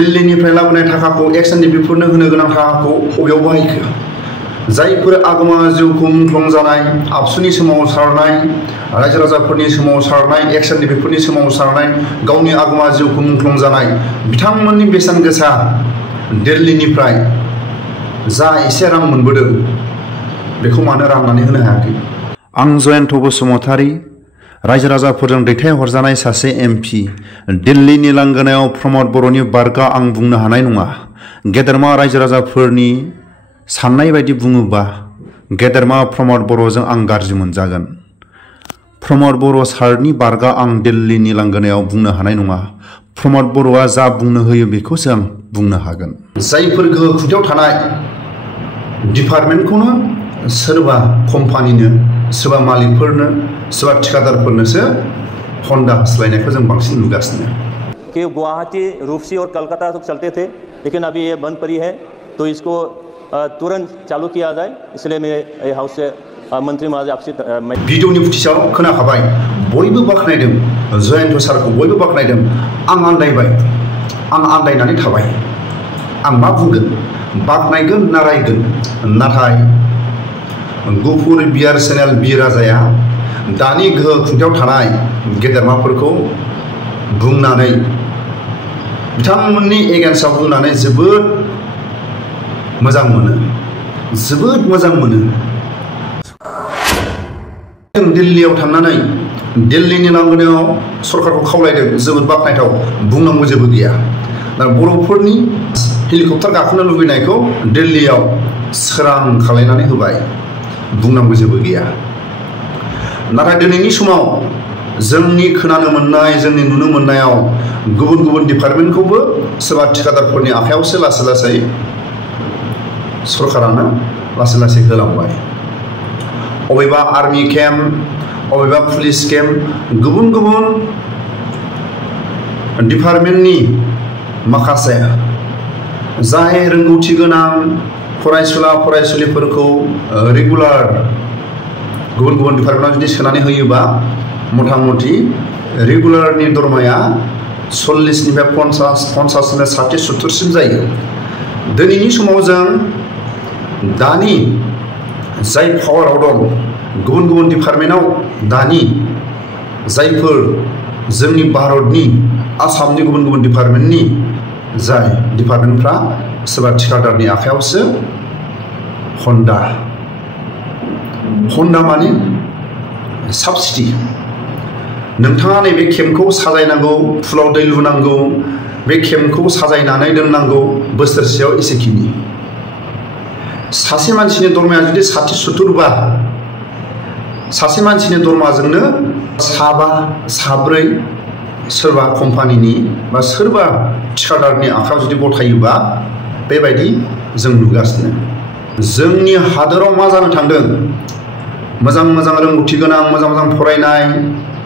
दिल्लीनिफ्राय लाबोनाय थाखाखौ एक्सएनडिपिफोरनो होनो गोनां थाखाखौ अबेयाव बाहायखो? जायफोर आगोमा जिउ खुंख्लंजानाय आबसुनि सोमावसारनाय रायजो राजाफोरनि सोमावसारनाय एक्सएनडिपिफोरनि सोमावसारनाय गावनि आगोमा जिउ खुंख्लंजानाय बिथांमोननि बेसेन गोसा दिल्लीनिफ्राय जा एसे रां मोनबोदों बेखौ मानो राननानै होनो हायाखै? आं जयन्त बसुमतारी रायजो राजाफोरजों दैथायहरजानाय सासे एमपि दिल्लीनि लांगोनायाव प्रमद बर'नि बारगा आं बुंनो हानाय नङा। गेदेरमा रायजो राजाफोरनि साननाय बायदि बुङोबा गेदेरमा प्रमद बर'जों आं गाज्रि मोनजागोन। प्रमद बर' सारनि बारगा आं दिल्लीनि लांगोनायाव बुंनो हानाय नङा। प्रमद बर'आ जा बुंनो होयो बेखौसो आं बुंनो हागोन। जायफोर गोहो खुंथायाव थानाय डिपार्टमेन्टखौनो सोरबा कम्पानिनो सोरबा मालिकफोरनो सोरबा ठेकेदारफोरनोसो हन्डा होस्लायनायखौ जों बांसिन नुगासिनो। कि गुवाहाटी रूपसी और कलकत्ता तक चलते थे लेकिन अभी ये बंद पड़ी है तो इसको तुरंत चालू किया जाए, इसलिए मेरे हाउस से मंत्री महोदय आपसे भिडिअनि फुटेजाव खोनाखाबाय बयबो बाख्नायदों जयन्त सारखौ बयबो बाख्नायदों। आं आन्दायबाय, आं आन्दायनानै थाबाय। आं मा बुंगोन, बाख्नायगोन ना रायगोन? नाथाय गुफुर बियार चेनेल बि राजाया दानि गोहो खुंथायाव थानाय गेदेरमाफोरखौ बुंनानै बिथांमोननि एगेन्स्टआव बुंनानै जोबोद मोजां मोनो, जोबोद मोजां मोनो। जों दिल्लीयाव थांनानै दिल्लीनि लांगोनायाव सरकारखौ खावलायदों, जोबोद बाख्नायथाव, बुंनांगौ जेबो गैया। दा बर'फोरनि हेलिकप्टार गाखोनो लुबैनायखौ दिल्लीयाव सोरां खालायनानै होबाय, बुंनांगौ जेबो गैया। नाथाय दिनैनि समाव जोंनि खोनानो मोननाय जोंनि नुनो मोननायाव गुबुन गुबुन डिपार्टमेन्टखौबो सोरबा ठेकेदारफोरनि आखायावसो लासै लासै सरकारानो लासै लासै होलांबाय। अबेबा आर्मि केम्प, अबेबा पुलिस केम्प, गुबुन गुबुन डिपार्टमेन्टनि माखासे जाय रोंगौथि गोनां फरायसुला फरायसुलिफोरखौ रेगुलार गुबुन गुबुन डिपार्टमेन्टआव जुदि सोनानै होयोबा मथा मथि रेगुलारनि दरमाया 40निफ्राय 50निफ्राय 60-70सिम जायो। दिनैनि समाव जों दानि जाय पावाराव दं गुबुन गुबुन डिपार्टमेन्टआव दानि जायफोर जोंनि भारतनि आसामनि गुबुन गुबुन डिपार्टमेन्टनि जाय डिपार्टमेन्टफ्रा सोरबा ठेकेदारनि आखायावसो हन्डा माने साबसिडि। नोंथाङा नैबे केम्पखौ साजायनांगौ, फुलाव दै लुनांगौ, बे केम्पखौ साजायनानै दोननांगौ बोसोरसेयाव एसेखिनि। सासे मानसिनि दरमाया जुदि 60-70 बा सासे मानसिनि दरमाजोंनो साबा साब्रै सोरबा कम्पानिनि बा सोरबा ठेकेदारनि आखायाव जुदि गथायोबा बेबायदि जों नुगासिनो। जोंनि हादोराव मा जानो थांदों? मोजां मोजां रोंगौथि गोनां मोजां मोजां फरायनाय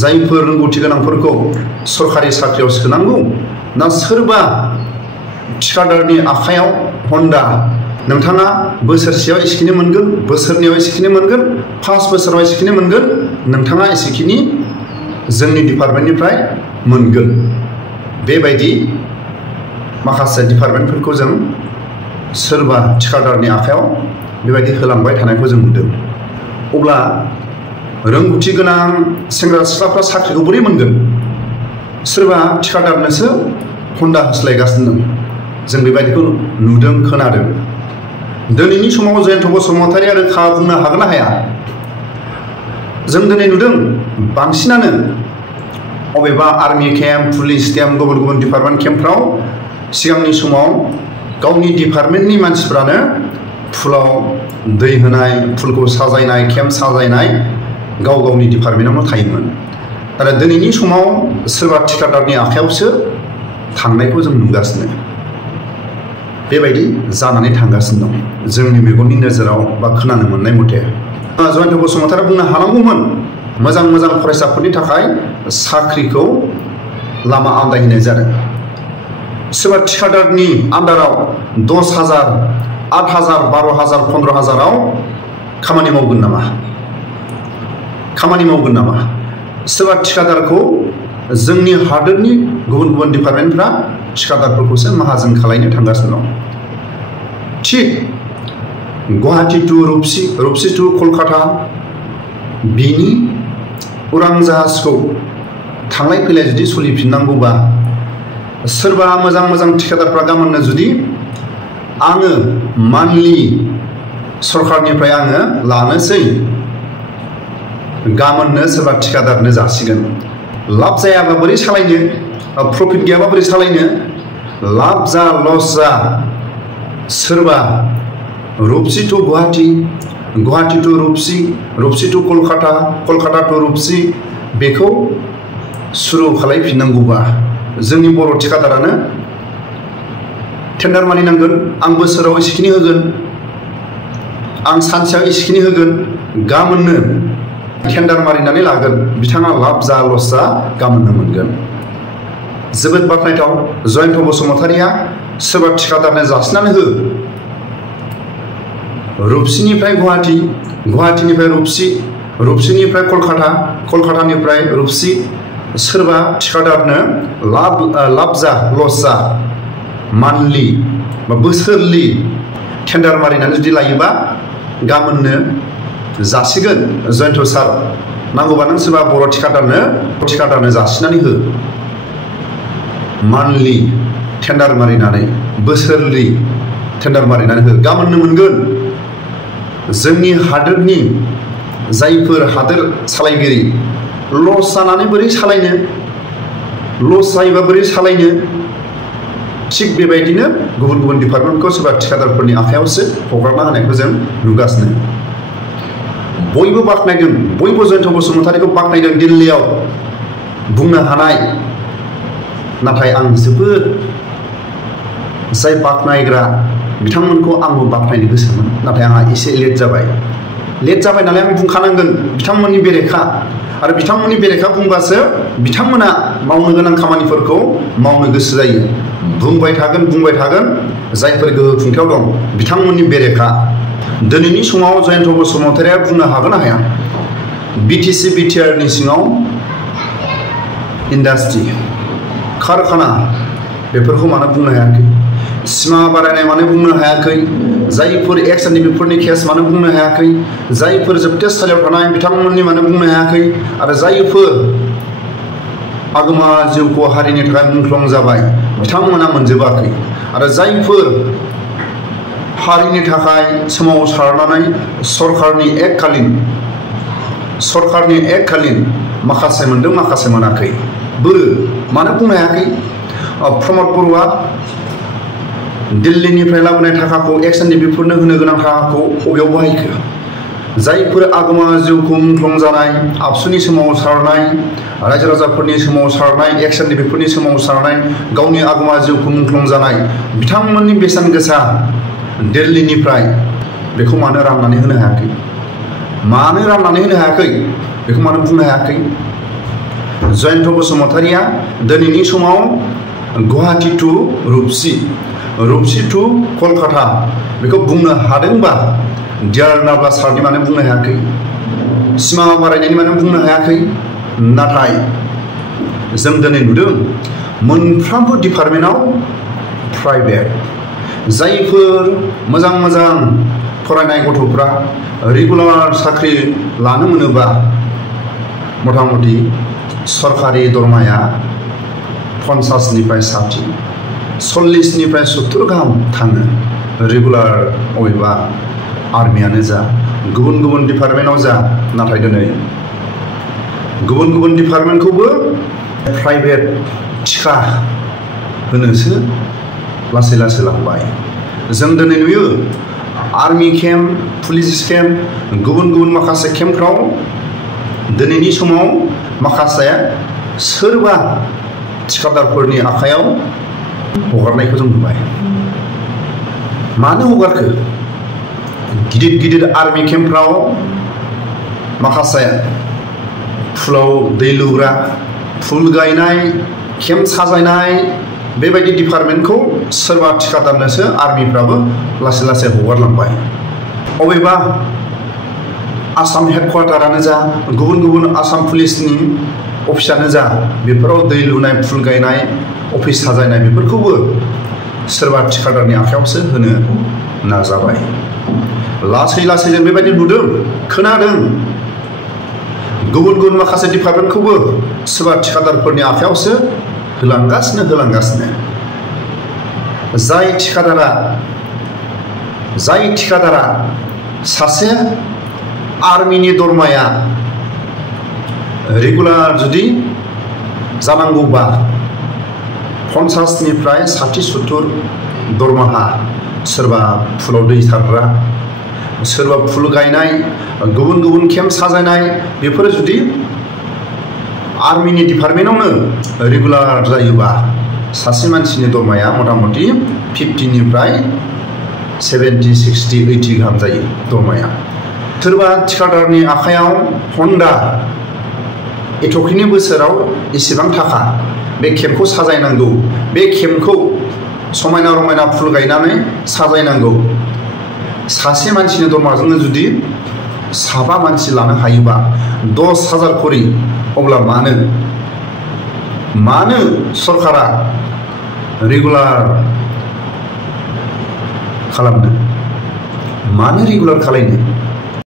जायफोर रोंगौथि गोनांफोरखौ सरकारि साख्रियाव सोनांगौ ना सोरबा ठेकेदारनि आखायाव हन्डा नोंथाङा बोसोरसेयाव एसेखिनि मोनगोन, बोसोरनैयाव एसेखिनि मोनगोन, 5 बोसोराव एसेखिनि मोनगोन, नोंथाङा एसेखिनि जोंनि डिपार्टमेन्टनिफ्राय मोनगोन। बेबायदि माखासे डिपार्टमेन्टफोरखौ जों सोरबा ठेकेदारनि आखायाव बेबायदि होलांबाय थानायखौ जों नुदों। अब्ला रोंगौथि गोनां सेंग्रा सिख्लाफ्रा साख्रिखौ बोरै मोनगोन? सोरबा ठेकेदारनोसो हन्डा होस्लायगासिनो दं। जों बेबायदिखौ नुदों, खोनादों। दिनैनि समाव जयन्त बसुमतारीया रोखा बुंनो हागोन ना हाया? जों दिनै नुदों बांसिनानो अबेबा आर्मि केम्प, पुलिस केम्प, गुबुन गुबुन डिपार्टमेन्ट केम्पफ्राव सिगांनि समाव गावनि डिपार्टमेन्टनि मानसिफ्रानो फुलाव दै होनाय, फुलखौ साजायनाय, केम्प साजायनाय गाव गावनि डिपार्टमेन्टआवनो थायोमोन। आरो दिनैनि समाव सोरबा ठेकेदारनि आखायावसो थांनायखौ जों नुगासिनो। बेबायदि जानानै थांगासिनो दं जोंनि मेगननि नोजोराव बा खोनानो मोननाय मथे। जयन्त बसुमतारीया बुंनो हानांगौमोन मोजां मोजां फरायसाफोरनि थाखाय साख्रिखौ लामा आन्दायहोनाय जादों। सोरबा ठेकेदारनि आन्दाराव 10,000, 8,000, 12,000, 15,000आव खामानि मावगोन नामा? खामानि मावगोन नामा? सोरबा ठेकेदारखौ जोंनि हादोरनि गुबुन गुबुन डिपार्टमेन्टफ्रा थिखादारफोरखौसो माहाजोन खालायनो थांगासिनो दं। थिग गुवाहाटी टु रुपसि, रुपसि टु कलकाता बिनि उरां जाहाजखौ थांलाय फैलाय जुदि सोलिफिननांगौबा सोरबा मोजां मोजां थिखादारफ्रा गाबोननो जुदि आङो मान्थलि सरकारनिफ्राय आङो लानोसै, गाबोननो सोरबा थिखादारनो जासिगोन। लाब जायाबा बोरै सालायनो, प्रफिट गैयाबा बोरै सालायनो, लाब जा लस जा सोरबा Rupsi to Guwahati, Guwahati to Rupsi, Rupsi to Kolkata, Kolkata to Rupsi बेखौ सुरु खालायफिननांगौबा जोंनि बर' थिखादारानो टेन्डार मानिनांगोन। आं बोसोराव एसेखिनि होगोन, आं सानसेयाव एसेखिनि होगोन, गाबोननो टेन्डार मारिनानै लागोन। बिथाङा लाब जा लस जा गाबोननो मोनगोन। जोबोद बाख्नायथाव जयन्त बसुमतारिया सोरबा थिखादारनो जासिनानै हो। रुपसिनिफ्राय गुवाहाटी, गुवाहाटीनिफ्राय रुपसि, रुपसिनिफ्राय कलकाता, कलकातानिफ्राय रुपसि सोरबा थिखादारनो लाब जा लस जा मान्थलि बा बोसोरलि टेन्डार मारिनानै जुदि लायोबा गाबोननो जासिगोन। जयन्त सार नांगौबा नों सोरबा बर' थिखादारनो जासिनानै हो। मान्थलि टेन्डार मारिनानै, बोसोरलि टेन्डार मारिनानै हो, गाबोननो मोनगोन। जोंनि हादोरनि जायफोर हादोर सालायगिरि लस जानानै बोरै सालायनो, लस जायोबा बोरै सालायनो, थिग बेबायदिनो गुबुन गुबुन डिपार्टमेन्टखौ सोरबा थिखादारफोरनि आखायावसो हगारना होनायखौ जों नुगासिनो। बयबो बाख्नायदों, बयबो जयन्त बसुमतारिखौ बाख्नायदों दिल्लीयाव बुंनो हानाय। नाथाय आं जोबोद जाय बाख्नायग्रा बिथांमोनखौ आंबो बाख्नायनो गोसोमोन, नाथाय आंहा एसे लेट जाबाय नालाय आं बुंखानांगोन बिथांमोननि बेरेखा। आरो बिथांमोननि बेरेखा बुंबासो बिथांमोना मावनो गोनां खामानिफोरखौ मावनो गोसो जायो। बुंबाय थागोन जायफोर गोहो खुंथायाव दं बिथांमोननि बेरेखा। दिनैनि समाव जयन्त बसुमतारिया बुंनो हागोन ना हाया बिटिसि बिटिआरनि सिङाव इन्डास्ट्रि कारखाना बेफोरखौ मानो बुंनो हायाखै, सिमा बारायनाय मानो बुंनो हायाखै, जायफोर एक्स बेफोरनि केस मानो बुंनो हायाखै, जायफोर जोबथेसालियाव थानाय बिथांमोननि मानो बुंनो हायाखै, आरो जायफोर आगोमा जिउखौ हारिनि थाखाय मुंख्लं जाबाय बिथांमोना मोनजोबाखै, आरो जायफोर हारिनि थाखाय सोमावसारनानै सरकारनि एककालीन माखासे मोनदों माखासे मोनाखै, मानो बुंनो हायाखै। प्रमद बर'आ दिल्लीनिफ्राय लाबोनाय थाखाखौ एक्सननि बेफोरनो होनो गोनां थाखाखौ बबेयाव बाहायखो? जायफोर आगोमा जिउखौ मुंख्लं जानाय, आबसुनि सोमावसारनाय, रायजो राजाफोरनि सोमावसारनाय, एक्सननि बेफोरनि सोमावसारनाय, गावनि आगोमा जिउखौ मुंख्लं जानाय बिथांमोननि बेसेन गोसा दिल्लीनिफ्राय बेखौ मानो राननानै होनो हायाखै? बेखौ मानो बुंनो हायाखै? जयन्त बसुमतारिया दिनैनि समाव गुवाहाटी टु रुपसि, रुपसि टु कलकाता बेखौ बुंनो हादोंबा डिआर नाब्ला सारनि मानो बुंनो हायाखै, सिमा बारायनायनि मानो बुंनो हायाखै? नाथाय जों दिनै नुदों मोनफ्रोमबो डिपार्टमेन्टआव प्राइभेट, जायफोर मोजां फरायनाय गथ'फ्रा रेगुलार साख्रि लानो मोनोबा मथा मथि सरकारि दरमाया 50निफ्राय 60, 40निफ्राय 70 गाहाम थाङो। रेगुलार अबेबा आर्मियानो जा, गुबुन गुबुन डिपार्टमेन्टआव जा, नाथाय दिनै गुबुन गुबुन डिपार्टमेन्टखौबो प्राइभेट थिखा होनोसो लासै लांबाय। जों दिनै नुयो आर्मि केम्प, पुलिस केम्प, गुबुन माखासे केम्पफ्राव दिनैनि समाव माखासे सोरबा थिखादारफोरनि आखायाव हगारनायखौ जों नुबाय। मानो हगारखो? गिदिर आर्मि केम्पफ्राव माखासे फुलाव दै लुग्रा, फुल गायनाय, केम्प साजायनाय बेबायदि डिपार्टमेन्टखौ सोरबा थिखादारनोसो आर्मिफ्राबो लासै हगारलांबाय। अबेबा आसाम हेडक्वार्टारानो जा, गुबुन आसाम पुलिसनि अफिसानो जा, बेफोराव दै लुनाय, फुल गायनाय अफिस साजायनाय बेफोरखौबो सोरबा थिखादारनि आखायावसो होनो नाजाबाय। लासै लासै जों बेबायदि नुदों, खोनादों। गुबुन गुबुन माखासे डिपार्टमेन्टखौबो सोरबा थिखादारफोरनि आखायावसो होलांगासिनो। जाय ठिकादारा सासे आर्मिनि दरमाया रेगुलार जुदि जानांगौबा 50निफ्राय 60-70 दरमाहा, सोरबा फुलाव दै सारग्रा, सोरबा फुल गायनाय, गुबुन गुबुन केम्प साजायनाय, बेफोरो जुदि आर्मिनि डिपार्टमेन्टआवनो रेगुलार जायोबा सासे मानसिनि दरमाया मथा मथि 50निफ्राय 70, 60, 80 गाहाम जायो दरमाया। सोरबा थिकादारनि आखायाव हन्दा एथ'खिनि बोसोराव एसेबां थाखा, बे केम्पखौ साजायनांगौ, बे केम्पखौ समायना रमायना फुल गायनानै साजायनांगौ। सासे मानसिनि दरमाजोंनो जुदि 7 मानसि लानो हायोबा 10,000 करि, अब्ला मानो सरकारा रेगुलार खालामनो? मानो रेगुलार खालायनो?